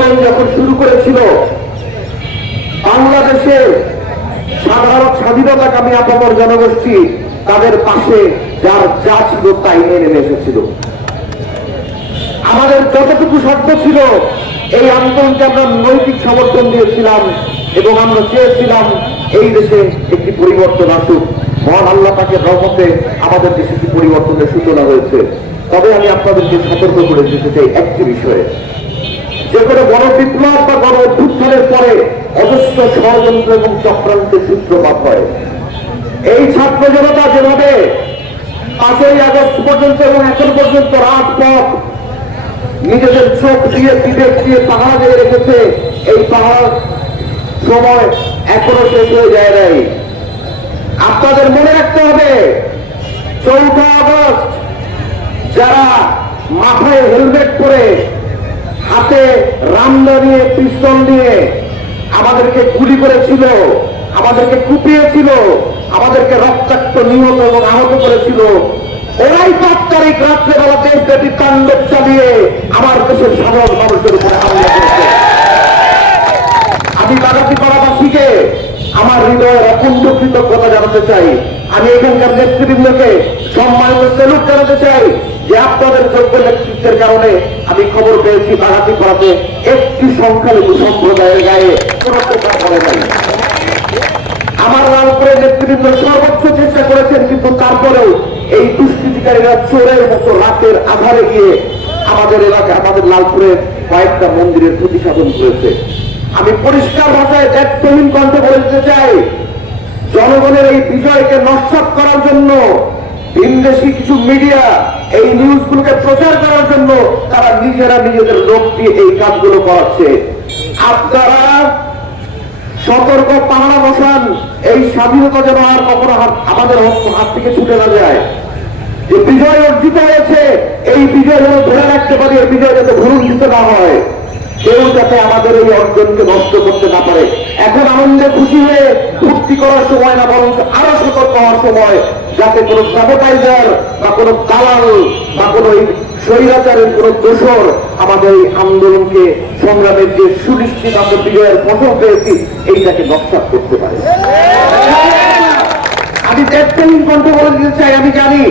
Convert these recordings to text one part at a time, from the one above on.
আন্দোলন যখন শুরু করেছিল, বাংলাদেশে সাধারণ স্বাধীনতাকামী আপামর জনগোষ্ঠী তাদের পাশে যার যা ছিল তাই মেনে এসেছিল। আমাদের যতটুকু শর্ত ছিল, এই আন্দোলনকে আমরা নৈতিক সমর্থন দিয়েছিলাম এবং আমরা চেয়েছিলাম এই দেশে একটি পরিবর্তন আসুক। মহান আল্লাহ তাকে রহমতে আমাদের দেশে একটি পরিবর্তনের সূচনা হয়েছে। তবে আমি আপনাদেরকে সতর্ক করে দিতে চাই একটি বিষয়ে। যে কোনো গণ বিপ্লব বা গণ অভ্যুত্থানের পরে অজস্র ষড়যন্ত্র এবং চক্রান্তের সূত্রপাত হয়। এই ছাত্র জনতা যেভাবে পাঁচই আগস্ট পর্যন্ত এবং এখন পর্যন্ত রাজপথ নিজেদের চোখ দিয়ে বিবেক দিয়ে পাহাড় দিয়ে রেখেছে, এই পাহাড় সময় এখনও শেষ হয়ে যায় নাই। আপনাদের মনে রাখতে হবে, চৌঠা আগস্ট যারা মাথায় হেলমেট পরে হাতে রামদা নিয়ে পিস্তল নিয়ে আমাদেরকে গুলি করেছিল, আমাদেরকে কুপিয়েছিল, আমাদেরকে রক্তাক্ত নিহত এবং আহত করেছিল। ওরাই পাঁচ তারিখ রাত্রেবেলা দেশব্যাপী তাণ্ডব চালিয়ে আমার দেশের সাধারণ মানুষের উপরে হামলা করেছে। আমি বাগাতি পাড়াবাসীকে আমার হৃদয়ের অকুণ্ঠ কৃতজ্ঞতা জানাতে চাই। আমি এখানকার নেতৃবৃন্দকে সম্মানিত সেলুট জানাতে চাই। যে আপনাদের যোগ্য নেতৃত্বের কারণে আমি খবর পেয়েছি বাগাতি পাড়াতে একটি সংখ্যালঘু সম্প্রদায়ের গায়ে কোন প্রকার করে আমার নেতৃবৃন্দ সর্বোচ্চ চেষ্টা করেছেন, কিন্তু তারপরেও এই দুষ্কৃতিকারীরা চোরের মতো রাতের আধারে গিয়ে আমাদের এলাকায় আমাদের লালপুরের কয়েকটা মন্দিরের ক্ষতি সাধন করেছে। আমি পরিষ্কার ভাষায় দায়িত্বহীন কণ্ঠে বলে দিতে চাই, জনগণের এই বিজয়কে নস্বাত করার জন্য ভিনদেশি কিছু মিডিয়া এই নিউজগুলোকে প্রচার করার জন্য তারা নিজেরা নিজেদের লোক দিয়ে এই কাজগুলো করাচ্ছে। আপনারা সতর্ক পাহারা বসান, এই স্বাধীনতা যেন আর কখনো আমাদের হাত- থেকে ছুটে না যায়। যে বিজয় অর্জিত হয়েছে, এই বিজয় যেন ধরে রাখতে পারি, এই বিজয় যাতে ভুলুণ্ঠিত না হয়। কেউ যাতে আমাদের এই অর্জনকে নষ্ট করতে না পারে। এখন আনন্দে খুশি হয়ে ফুর্তি করার সময় না বরং আরও সতর্ক হওয়ার সময় যাতে কোনো স্যানিটাইজার বা কোনো দালাল বা কোনো স্বৈরাচারের কোন দোষর আমাদের এই আন্দোলনকে সংগ্রামের যে সুনিশ্চিত আমরা বিজয়ের ফসল পেয়েছি এইটাকে নকশাত করতে পারে। আমি দায়িত্বহীন কণ্ঠ বলে দিতে চাই আমি জানি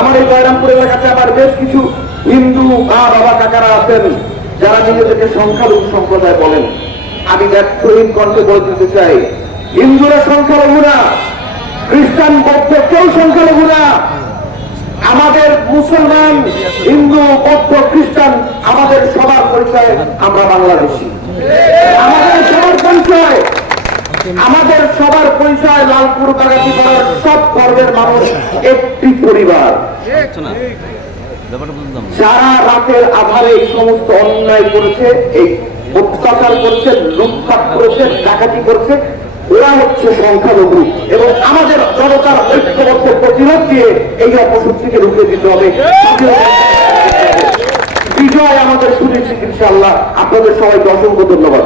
আমার এই বয়রামপুর এলাকাতে আমার বেশ কিছু হিন্দু মা বাবা কাকারা আছেন। যারা নিজেদেরকে সংখ্যালঘু সম্প্রদায় বলেন, আমি দায়িত্বহীন কণ্ঠে বলে দিতে চাই, হিন্দুরা সংখ্যালঘু না, খ্রিস্টান বৌদ্ধ কেউ সংখ্যালঘু না। আমাদের মুসলমান, হিন্দু, বৌদ্ধ, খ্রিস্টান, আমাদের সবার পরিচয় আমরা বাংলাদেশি। আমাদের সবার পরিচয়, আমাদের সবার পরিচয় লালপুর বাগাতি পাড়ার সব ধর্মের মানুষ একটি পরিবার। যারা রাতের আধারে এই সমস্ত অন্যায় করেছে, এই অত্যাচার করছে, লুটপাট করেছে, ডাকাতি করছে, ওরা হচ্ছে সংখ্যালঘু এবং আমাদের জনতার ঐক্যবদ্ধ প্রতিরোধ দিয়ে এই অপশক্তিকে রুখে দিতে হবে। বিজয় আমাদের সুনিশ্চিত ইনশাআল্লাহ। আপনাদের সবাইকে অসংখ্য ধন্যবাদ।